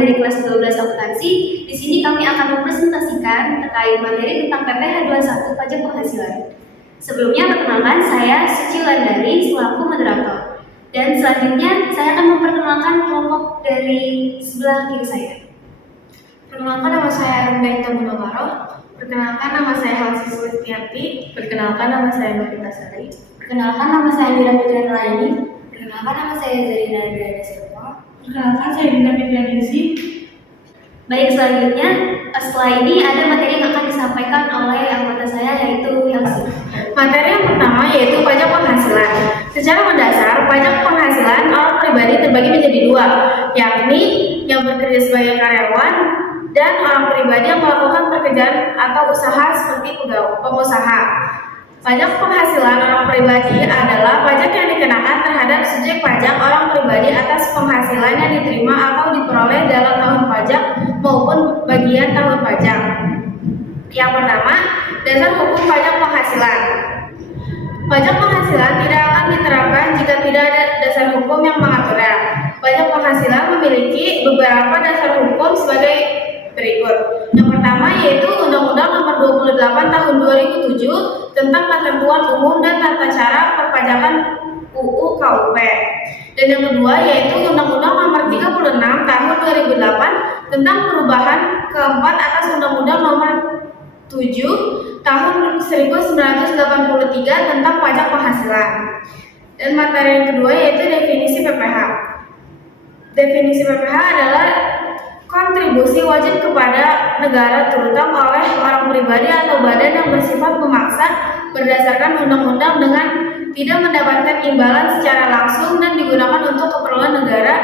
dari kelas 12 akuntansi. Di sini kami akan mempresentasikan terkait materi tentang PPh 21 pajak penghasilan. Sebelumnya perkenalkan, saya Suci Landari selaku moderator. Dan selanjutnya saya akan memperkenalkan kelompok dari sebelah kiri saya. Perkenalkan, nama saya Arunda Munawaro. Perkenalkan, nama saya Halsi Sulistianti. Perkenalkan, nama saya Novita Sari. Perkenalkan, nama saya Dira Putri Raini. Perkenalkan, nama saya Zarina Adriana Silva. Perkenalkan, saya Bintang Fitrianingsi. Baik, selanjutnya setelah ini ada materi yang akan disampaikan oleh anggota saya, yaitu Helsi. Materi yang pertama yaitu pajak penghasilan. Secara mendasar, pajak penghasilan orang pribadi terbagi menjadi dua, yakni yang bekerja sebagai karyawan dan orang pribadi yang melakukan pekerjaan atau usaha seperti pengusaha. Pajak penghasilan orang pribadi adalah pajak yang dikenakan terhadap subjek pajak orang pribadi atas penghasilan yang diterima atau diperoleh dalam tahun pajak maupun bagian tahun pajak. Yang pertama, dasar hukum pajak penghasilan. Pajak penghasilan tidak akan diterapkan jika tidak ada dasar hukum yang mengaturnya. Pajak penghasilan memiliki beberapa dasar hukum sebagai berikut. Yang pertama yaitu Undang-Undang Nomor 28 Tahun 2007 tentang Ketentuan Umum dan Tata Cara Perpajakan UU KUP. Dan yang kedua yaitu Undang-Undang Nomor 36 Tahun 2008 tentang perubahan keempat atas Undang-Undang Nomor 7 Tahun 1983 tentang pajak penghasilan. Dan materi yang kedua yaitu definisi PPh. Definisi PPh adalah kontribusi wajib kepada negara terutama oleh orang pribadi atau badan yang bersifat memaksa berdasarkan undang-undang dengan tidak mendapatkan imbalan secara langsung dan digunakan untuk keperluan negara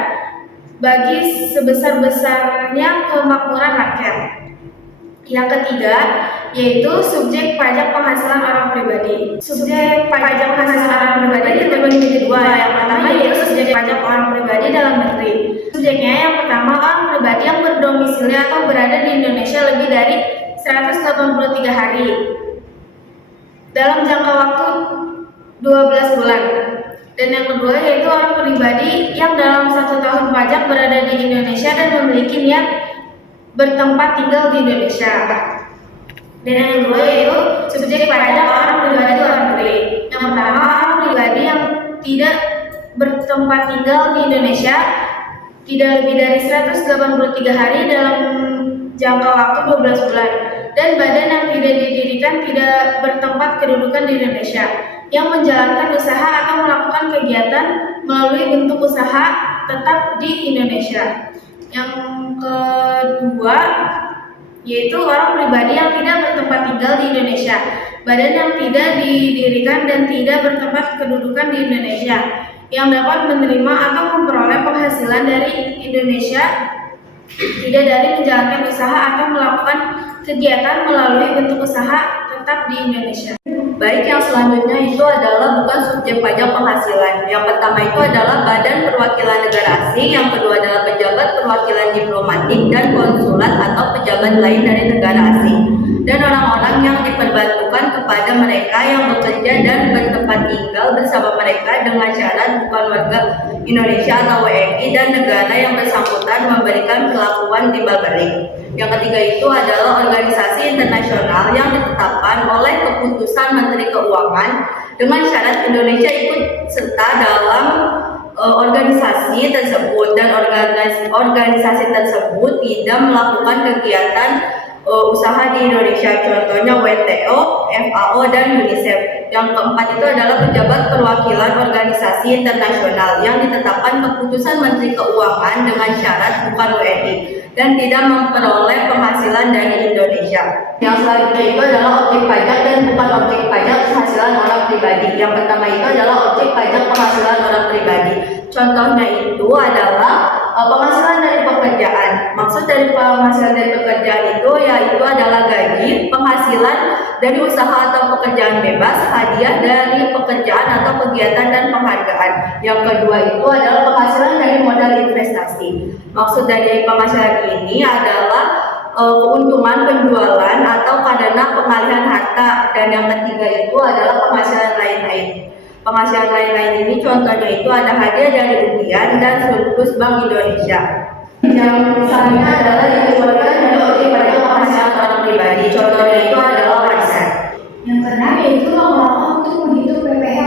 bagi sebesar-besarnya kemakmuran rakyat. Yang ketiga yaitu subjek pajak penghasilan orang pribadi. Subjek pajak penghasilan orang pribadi terbagi menjadi dua. Yang pertama yaitu subjek pajak orang pribadi dalam negeri. Subjeknya yang pertama orang pribadi yang berdomisili atau berada di Indonesia lebih dari 183 hari dalam jangka waktu 12 bulan. Dan yang kedua yaitu orang pribadi yang dalam 1 tahun pajak berada di Indonesia dan memiliki niat bertempat tinggal di Indonesia. Dan yang kedua yaitu subjek pajak orang pribadi luar negeri. Yang pertama orang pribadi yang tidak bertempat tinggal di Indonesia tidak lebih dari 183 hari dalam jangka waktu 12 bulan dan badan yang tidak didirikan tidak bertempat kedudukan di Indonesia yang menjalankan usaha atau melakukan kegiatan melalui bentuk usaha tetap di Indonesia. Yang kedua yaitu orang pribadi yang tidak bertempat tinggal di Indonesia, badan yang tidak didirikan dan tidak bertempat kedudukan di Indonesia, yang dapat menerima atau memperoleh penghasilan dari Indonesia tidak dari menjalankan usaha atau melakukan kegiatan melalui bentuk usaha tetap di Indonesia. Baik, yang selanjutnya itu adalah bukan subjek pajak penghasilan. Yang pertama itu adalah Badan Perwakilan Negara Asing, yang kedua adalah pejabat perwakilan diplomatik dan konsulat atau pejabat lain dari negara asing, dan orang-orang yang diperbantukan kepada mereka yang bekerja dan bertempat tinggal bersama mereka dengan syarat bukan warga Indonesia atau WNI dan negara yang bersangkutan memberikan perlakuan timbal balik. Yang ketiga itu adalah organisasi internasional yang ditetapkan oleh keputusan Menteri Keuangan dengan syarat Indonesia ikut serta dalam organisasi tersebut dan organisasi tersebut tidak melakukan kegiatan usaha di Indonesia, contohnya WTO, FAO, dan UNICEF. Yang keempat itu adalah pejabat perwakilan organisasi internasional yang ditetapkan keputusan Menteri Keuangan dengan syarat bukan WNI dan tidak memperoleh penghasilan dari Indonesia. Yang selanjutnya itu adalah objek pajak dan bukan objek pajak penghasilan orang pribadi. Yang pertama itu adalah objek pajak penghasilan orang pribadi. Contohnya itu adalah penghasilan dari pekerjaan. Maksud dari penghasilan dari pekerjaan itu yaitu adalah gaji, penghasilan dari usaha atau pekerjaan bebas, hadiah dari pekerjaan atau kegiatan dan penghargaan. Yang kedua itu adalah penghasilan dari modal investasi. Maksud dari penghasilan ini adalah keuntungan penjualan atau karena pengalihan harta. Dan yang ketiga itu adalah penghasilan lain-lain. Penghasilan lain-lain ini contohnya itu ada hadiah dari undian dan surplus Bank Indonesia. Yang misalnya adalah dikecualikan dari objek pajak penghasilan orang pribadi. Contohnya itu adalah warisan. Yang keenam yaitu lama-lama untuk menghitung PPh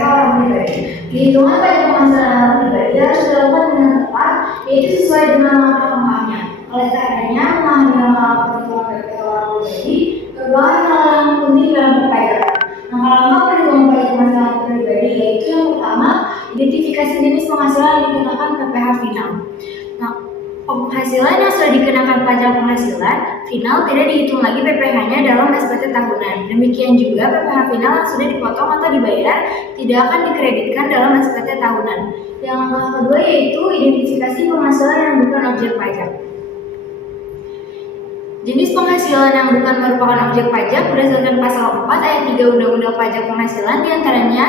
orang pribadi. Hitungan pajak penghasilan orang pribadi harus dilakukan dengan tepat, yaitu sesuai dengan langkah-langkahnya. Oleh karenanya, memahami langkah perhitungan PPh orang pribadi merupakan hal yang penting dalam perpajakan. Langkah-langkah perhitungan pajak penghasilan orang pribadi yaitu yang pertama, identifikasi jenis penghasilan yang dikenakan PPh final. Nah, penghasilan yang sudah dikenakan pajak penghasilan final tidak dihitung lagi PPh-nya dalam SPT tahunan. Demikian juga PPh final yang sudah dipotong atau dibayar tidak akan dikreditkan dalam SPT tahunan. Yang langkah kedua yaitu identifikasi penghasilan yang bukan objek pajak. Jenis penghasilan yang bukan merupakan objek pajak berdasarkan pasal 4 ayat 3 Undang-Undang Pajak Penghasilan diantaranya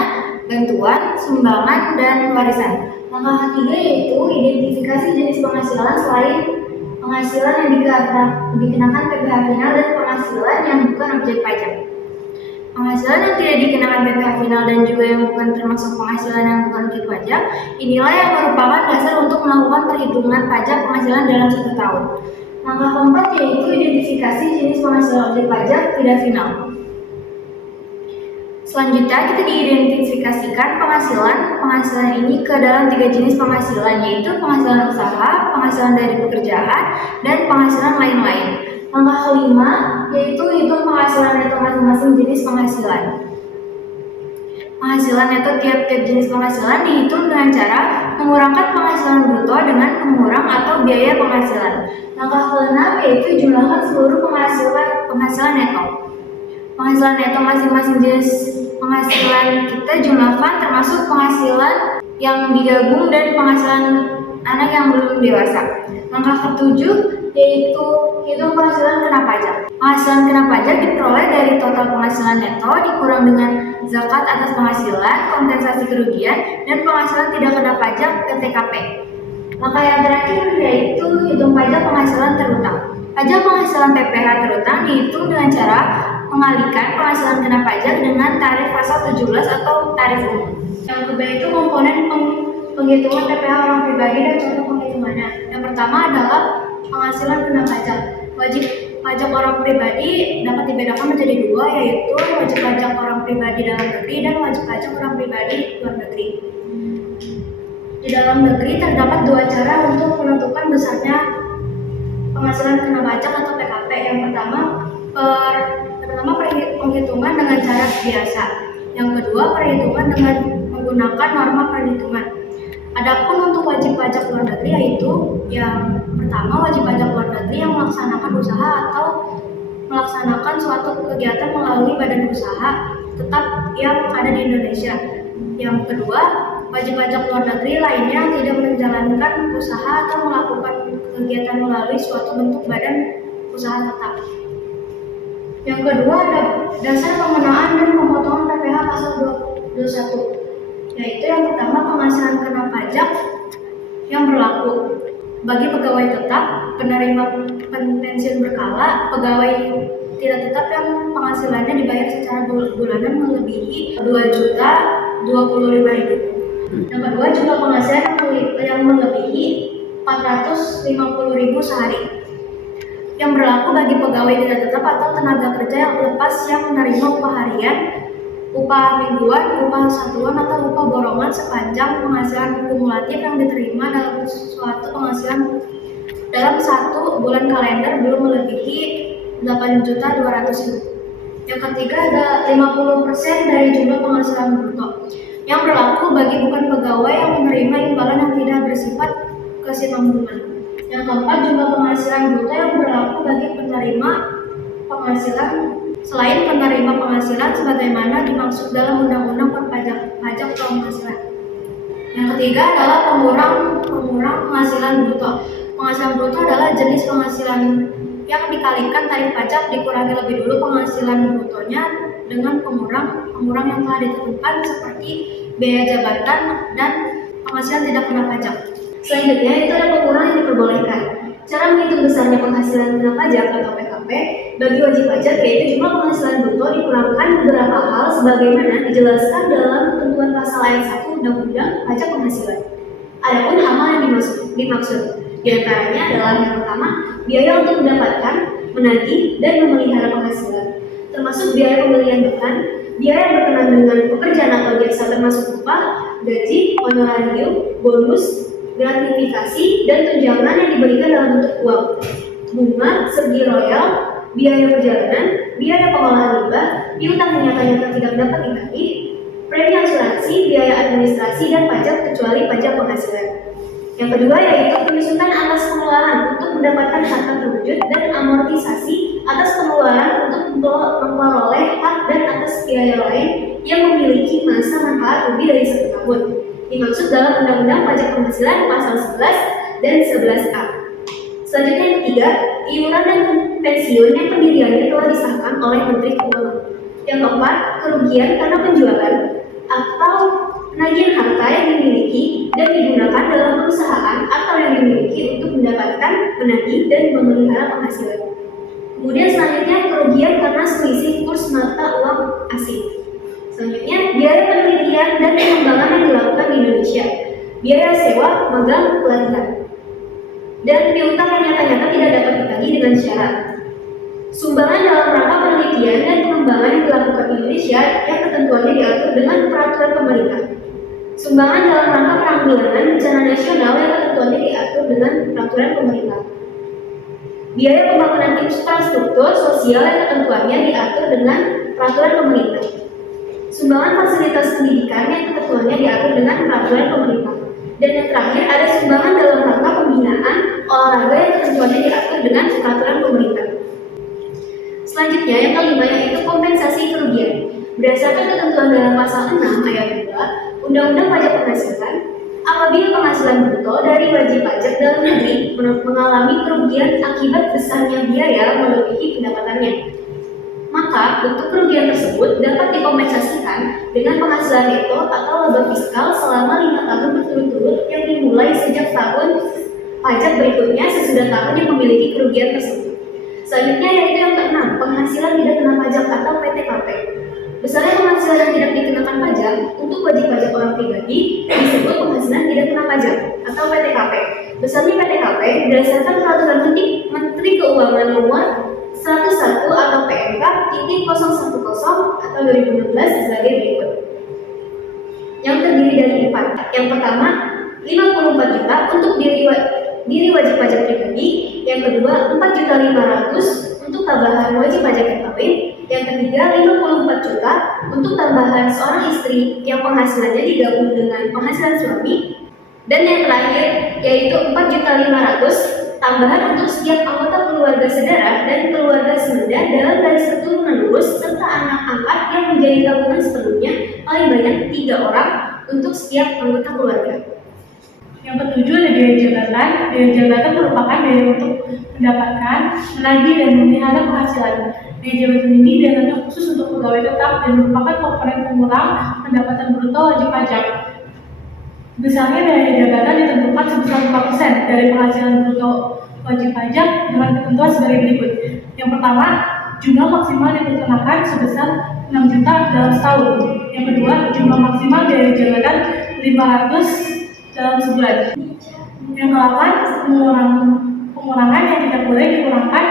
bantuan, sumbangan, dan warisan. Langkah ketiga yaitu identifikasi jenis penghasilan selain penghasilan yang dikenakan PPh final dan penghasilan yang bukan objek pajak. Penghasilan yang tidak dikenakan PPh final dan juga yang bukan termasuk penghasilan yang bukan objek pajak, inilah yang merupakan dasar untuk melakukan perhitungan pajak penghasilan dalam 1 tahun. Langkah keempat yaitu identifikasi jenis penghasilan objek pajak tidak final. Selanjutnya kita diidentifikasikan penghasilan ini ke dalam 3 jenis penghasilan, yaitu penghasilan usaha, penghasilan dari pekerjaan, dan penghasilan lain-lain. Langkah kelima yaitu hitung penghasilan neto masing-masing jenis penghasilan. Penghasilan neto tiap-tiap jenis penghasilan dihitung dengan cara mengurangkan penghasilan bruto dengan pengurang atau biaya penghasilan. Langkah keenam yaitu jumlahkan seluruh penghasilan neto. Penghasilan neto masing-masing jenis penghasilan kita jumlahkan termasuk penghasilan yang digabung dan penghasilan anak yang belum dewasa. Langkah ketujuh yaitu hitung penghasilan kena pajak. Penghasilan kena pajak diperoleh dari total penghasilan neto dikurang dengan zakat atas penghasilan, kompensasi kerugian, dan penghasilan tidak kena pajak (PTKP). Langkah yang terakhir yaitu hitung pajak penghasilan terutang. Pajak penghasilan PPh terutang dihitung dengan cara mengalihkan penghasilan kena pajak dengan tarif pasal 17 atau tarif umum. Yang kedua itu komponen penghitungan PPh orang pribadi dan contoh penghitungannya. Yang pertama adalah penghasilan kena pajak. Wajib pajak orang pribadi dapat dibedakan menjadi 2, yaitu wajib pajak orang pribadi dalam negeri dan wajib pajak orang pribadi luar negeri. Di dalam negeri terdapat 2 cara untuk menentukan besarnya penghasilan kena pajak atau PKP. Yang pertama penghitungan dengan cara biasa. Yang kedua perhitungan dengan menggunakan norma perhitungan. Adapun untuk wajib pajak luar negeri yaitu yang pertama wajib pajak luar negeri yang melaksanakan usaha atau melaksanakan suatu kegiatan melalui badan usaha tetap yang ada di Indonesia. Yang kedua wajib pajak luar negeri lainnya yang tidak menjalankan usaha atau melakukan kegiatan melalui suatu bentuk badan usaha tetap. Yang kedua ada dasar pengenaan dan pemotongan PPh pasal 21. Yaitu yang pertama penghasilan kena pajak yang berlaku bagi pegawai tetap, penerima pensiun berkala, pegawai tidak tetap yang penghasilannya dibayar secara bulanan melebihi 2.025.000. Yang kedua jumlah penghasilan yang melebihi 450.000 sehari. Yang berlaku bagi pegawai tidak tetap atau tenaga kerja yang lepas yang menerima upah harian, upah mingguan, upah satuan atau upah borongan sepanjang penghasilan kumulatif yang diterima dalam suatu penghasilan dalam 1 bulan kalender belum melebihi 8.200.000. Yang ketiga ada 50% dari jumlah penghasilan bruto yang berlaku bagi bukan pegawai yang menerima imbalan yang tidak bersifat kesinambungan. Yang keempat jumlah penghasilan bruto yang berlaku bagi penerima penghasilan selain penerima penghasilan sebagaimana dimaksud dalam Undang-Undang Pajak Penghasilan. Yang ketiga adalah pengurang penghasilan bruto. Penghasilan bruto adalah jenis penghasilan yang dikalikan tarif pajak dikurangi lebih dulu penghasilan brutonya dengan pengurang yang telah ditentukan seperti biaya jabatan dan penghasilan tidak kena pajak. Selanjutnya itu ada pengurang yang diperbolehkan. Cara menghitung besarnya penghasilan kena pajak atau PKP bagi wajib pajak yaitu jumlah penghasilan bruto dikurangkan beberapa hal sebagaimana dijelaskan dalam ketentuan pasal ayat 1 Undang-Undang Pajak Penghasilan. Adapun hal yang dimaksud Di antaranya adalah yang pertama, biaya untuk mendapatkan, menagih, dan memelihara penghasilan, termasuk biaya pembelian bahan, biaya yang berkenaan dengan pekerjaan atau jasa termasuk upah, gaji, honorarium, bonus, gratifikasi, dan tunjangan yang diberikan dalam bentuk uang, bunga, segi royal, biaya perjalanan, biaya pengolahan limbah, piutang yang nyata-nyata tidak dapat ditagih, premi asuransi, biaya administrasi, dan pajak kecuali pajak penghasilan. Yang kedua yaitu penyusutan atas pengeluaran untuk mendapatkan harta terwujud dan amortisasi atas pengeluaran untuk memperoleh hak dan atas biaya lain yang memiliki masa manfaat lebih dari 1 tahun. Dimaksud dalam Undang-Undang Pajak Penghasilan pasal 11 dan 11A. Selanjutnya yang ketiga, iuran dan pensiun yang pendiriannya telah disahkan oleh Menteri Keuangan. Yang keempat, kerugian karena penjualan atau penagihan harta yang dimiliki dan digunakan dalam perusahaan atau yang dimiliki untuk mendapatkan, menagih, dan memelihara penghasilan. Kemudian selanjutnya kerugian karena selisih kurs mata uang asing. Selanjutnya biaya penelitian dan pengembangan yang dilakukan di Indonesia, biaya sewa, magang, pelatihan, dan piutang yang nyata-nyata tidak dapat ditagih dengan syarat. Sumbangan dalam rangka penelitian dan pengembangan yang dilakukan di Indonesia yang ketentuannya diatur dengan peraturan pemerintah. Sumbangan dalam rangka penanggulangan bencana nasional yang ketentuannya diatur dengan peraturan pemerintah. Biaya pembangunan infrastruktur sosial yang ketentuannya diatur dengan peraturan pemerintah. Sumbangan fasilitas pendidikan yang ketentuannya diatur dengan peraturan pemerintah. Dan yang terakhir ada sumbangan dalam rangka pembinaan olahraga yang ketentuannya diatur dengan peraturan pemerintah. Selanjutnya yang kelima yaitu kompensasi kerugian. Berdasarkan ketentuan dalam pasal 6 ayat 2 Undang-Undang Pajak Penghasilan, apabila penghasilan bruto dari wajib pajak dalam negeri mengalami kerugian akibat besarnya biaya melebihi pendapatannya, maka bentuk kerugian tersebut dapat dikompensasikan dengan penghasilan neto atau laba fiskal selama 5 tahun berturut-turut yang dimulai sejak tahun pajak berikutnya sesudah tahun yang memiliki kerugian tersebut. Selanjutnya yaitu yang keenam, penghasilan tidak kena pajak atau PTKP. Besarnya penghasilan yang tidak dikenakan pajak untuk wajib pajak orang pribadi disebut penghasilan tidak kena pajak atau PTKP. Besarnya PTKP berdasarkan peraturan Menteri Keuangan nomor 101 atau PMK titik 010 atau 2016 sebagai berikut. Yang terdiri dari 4. Yang pertama, 54 juta untuk diri wajib pajak pribadi. Yang kedua, 4.500.000 untuk tambahan wajib pajak yang kawin. Yang ketiga, 54 juta untuk tambahan seorang istri yang penghasilannya digabung dengan penghasilan suami. Dan yang terakhir yaitu 4.500.000 tambahan untuk setiap anggota keluarga saudara dan keluarga semenda dalam garis keturunan lurus serta anak angkat yang menjadi tabungan sepenuhnya paling banyak 3 orang untuk setiap anggota keluarga. Yang ketujuh ada biaya jabatan. Biaya jabatan merupakan biaya untuk mendapatkan, menagih, dan memelihara penghasilan. Biaya jabatan ini dianggap khusus untuk pegawai tetap dan merupakan komponen pengurang pendapatan bruto wajib pajak. Besarnya biaya jabatan ditentukan sebesar 5% dari penghasilan bruto wajib pajak dengan ketentuan sebagai berikut. Yang pertama, jumlah maksimal diperkenakan sebesar 6 juta dalam setahun. Yang kedua, jumlah maksimal biaya jabatan 500 dalam sebulan. Yang ke-8, pengurangan yang tidak boleh dikurangkan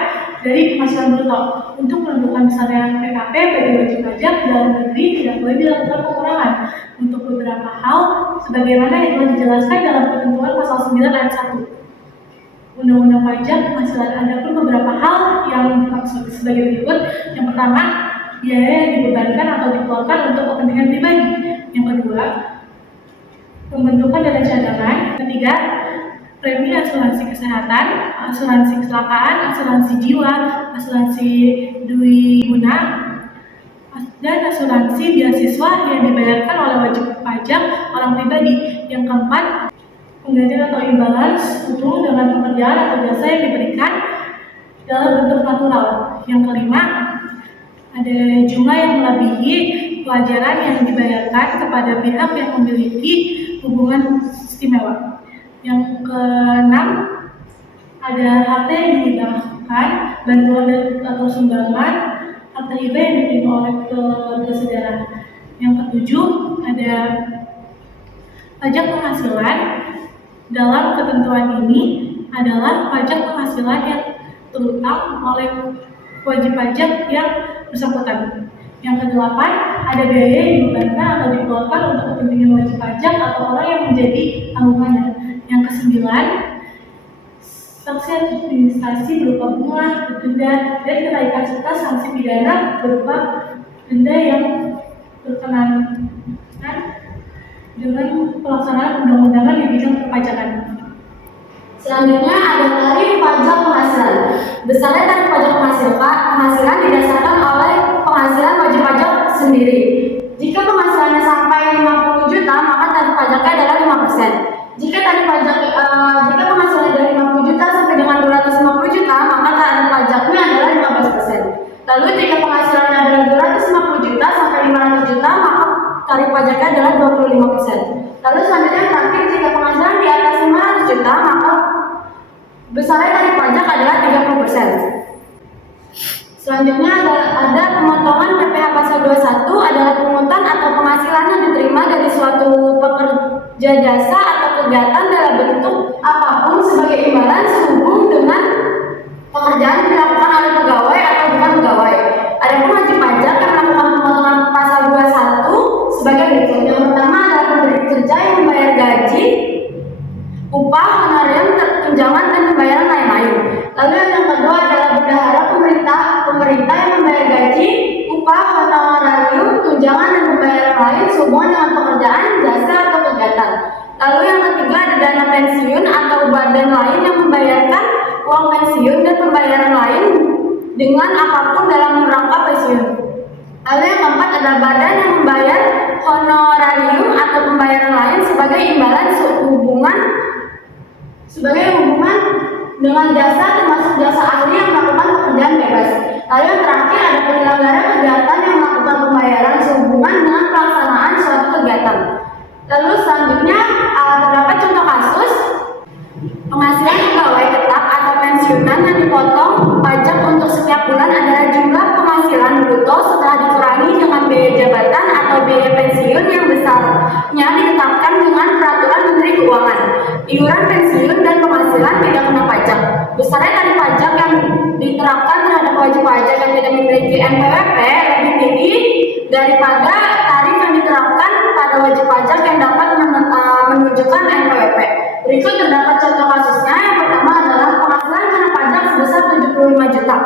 dari penghasilan bruto. Untuk menentukan besarnya PKP bagi wajib pajak dalam negeri tidak boleh dilakukan pengurangan untuk beberapa hal sebagaimana yang telah dijelaskan dalam ketentuan pasal 9 ayat 1 Undang-Undang Pajak Penghasilan. Ada pun beberapa hal yang dimaksud sebagai berikut. Yang pertama, biaya yang dibebankan atau dikeluarkan untuk kepentingan pribadi. Yang kedua, pembentukan dana cadangan. Ketiga, premi asuransi kesehatan, asuransi kecelakaan, asuransi jiwa, asuransi dwi guna, dan asuransi beasiswa yang dibayarkan oleh wajib pajak orang pribadi. Yang keempat, penggantian atau imbalans utang dengan pekerjaan atau jasa yang diberikan dalam bentuk natural. Yang kelima, ada jumlah yang melebihi pelajaran yang dibayarkan kepada pihak yang memiliki hubungan istimewa. Yang keenam, ada harta yang dihibahkan, bantuan atau sumbangan, harta hibah yang diterima oleh keluarga saudara. Yang ketujuh, ada pajak penghasilan. Dalam ketentuan ini, adalah pajak penghasilan yang terutang oleh wajib pajak yang bersangkutan. Yang kedelapan, ada biaya yang dibebankan atau dikeluarkan untuk kepentingan wajib pajak atau orang yang menjadi tanggungannya. Yang kesembilan, sanksi administrasi berupa bunga, denda, dan kenaikan serta sanksi pidana berupa denda yang berkenaan dengan pelaksanaan undang-undangan di bidang perpajakan. Selanjutnya ada tarif pajak penghasilan. Besarnya tarif pajak penghasilan didasarkan oleh penghasilan wajib pajak sendiri. Jika penghasilannya sampai 50 juta, maka tarif pajaknya adalah 5%. Jika penghasilannya dari 50 juta sampai dengan 250 juta, maka tarif pajaknya adalah 15%. Lalu jika penghasilannya adalah 250 juta sampai 500 juta, maka tarif pajaknya adalah 25%. Lalu selanjutnya terakhir, jika penghasilan di atas 500 juta, maka besarnya tarif pajak adalah 30%. Selanjutnya ada pemotongan PPh pasal 21 adalah pungutan atau penghasilan yang diterima dari suatu pekerja jasa atau kegiatan dalam bentuk apapun sebagai imbalan sehubung dengan pekerjaan yang dilakukan oleh pegawai atau bukan pegawai. Adapun wajib pajak yang melakukan pemotongan pasal 21 sebagai berikut. Yang pertama adalah pemberi kerja yang membayar gaji, upah, honorarium, tunjangan, dan pembayaran lain-lain. Lalu yang kedua adalah bendahara pemerintah yang membayar gaji, upah, honorarium, tunjangan, dan pembayaran lain sehubungan dengan pekerjaan, jasa, atau kegiatan. Lalu yang ketiga ada dana pensiun atau badan lain yang membayarkan uang pensiun dan pembayaran lain dengan apapun dalam rangka pensiun. Lalu yang keempat adalah badan yang membayar honorarium atau pembayaran lain sebagai imbalan hubungan dengan jasa, termasuk jasa ahli yang melakukan pekerjaan bebas. Lalu yang terakhir ada penyelenggara kegiatan yang melakukan pembayaran sehubungan dengan pelaksanaan suatu kegiatan. Lalu selanjutnya terdapat contoh kasus penghasilan pegawai tetap atau pensiunan yang dipotong pajak untuk setiap bulan adalah jumlah penghasilan bruto setelah dikurangi dengan biaya jabatan atau biaya pensiun yang besarnya ditetapkan dengan peraturan Menteri Keuangan. Iuran pensiun dan penghasilan tidak kena pajak. Besarnya tarif pajak yang diterapkan terhadap wajib pajak yang tidak memiliki NPWP lebih tinggi daripada tarif yang diterapkan pada wajib pajak yang dapat menunjukkan NPWP. Berikut terdapat contoh kasusnya. Yang pertama adalah penghasilan kena pajak sebesar 75 juta.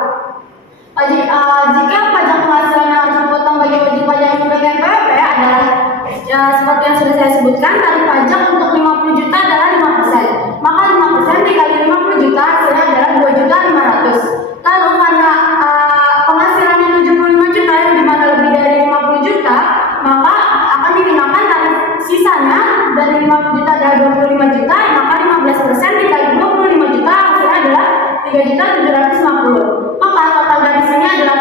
Jika pajak penghasilan yang harus dipotong bagi wajib pajak yang memiliki NPWP adalah seperti yang sudah saya sebutkan, tarif pajak untuk 50 juta adalah 5%. Maka 5% dikali 50 juta hasilnya adalah 2.500.000. Lalu karena penghasilannya 75 juta yang dimana lebih dari 50 juta, maka akan dikenakan tarif sisanya dari 50 juta adalah 25 juta, maka 15% dikali 25 juta hasilnya adalah 3.750.000. Maka total dari sini adalah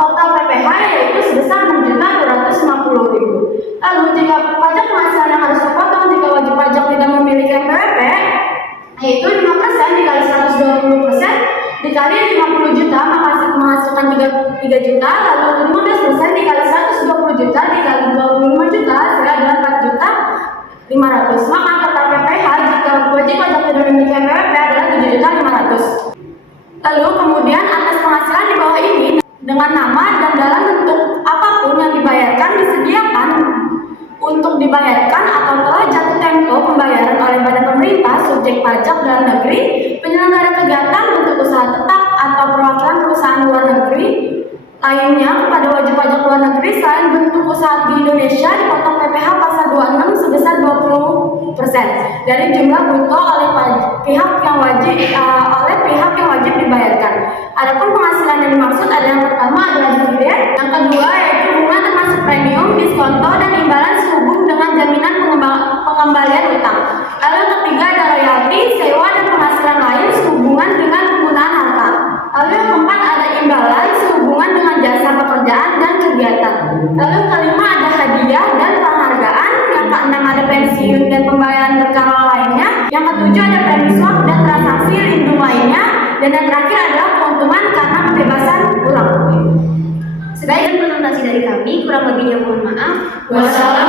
total PPh yaitu sebesar 6.250.000. Lalu jika pajak penghasilan yang harus dipotong jika wajib pajak tidak memiliki NPWP yaitu 5% dikali 120% dikali 50 juta maka menghasilkan 3 juta. Lalu 15% dikali 120 juta dikali 25 juta hasilnya adalah 4.500.000. Maka total PPh jika wajib pajak tidak memiliki NPWP adalah 7.500.000. Lalu kemudian atas penghasilan di bawah ini dengan nama dan dalam bentuk apapun yang dibayarkan disediakan untuk dibayarkan atau telah jatuh tempo pembayaran oleh badan pemerintah, subjek pajak dalam negeri, penyelenggara kegiatan bentuk usaha tetap atau perwakilan perusahaan luar negeri lainnya kepada wajib pajak luar negeri selain bentuk usaha di Indonesia dipotong PPh pasal 26 sebesar 20% dari jumlah bruto oleh pihak yang wajib dibayarkan. Adapun penghasilan yang dimaksud ada yang pertama adalah dividen, yang kedua yaitu bunga termasuk premium, diskonto, dan imbalan sehubung dengan jaminan pengembalian utang. Lalu yang ketiga ada royalti, sewa, dan penghasilan lain sehubungan dengan penggunaan harta. Lalu yang keempat ada imbalan sehubungan dengan jasa pekerjaan dan kegiatan. Lalu yang kelima ada hadiah dan penghargaan. Yang keenam ada pensiun dan pembayaran berkala lainnya. Yang ketujuh ada premi swap dan transaksi lindung lainnya. Dan yang terakhir adalah keuntungan karena kebebasan ulang. Sebagai presentasi dari kami, kurang lebihnya mohon maaf. Wassalamualaikum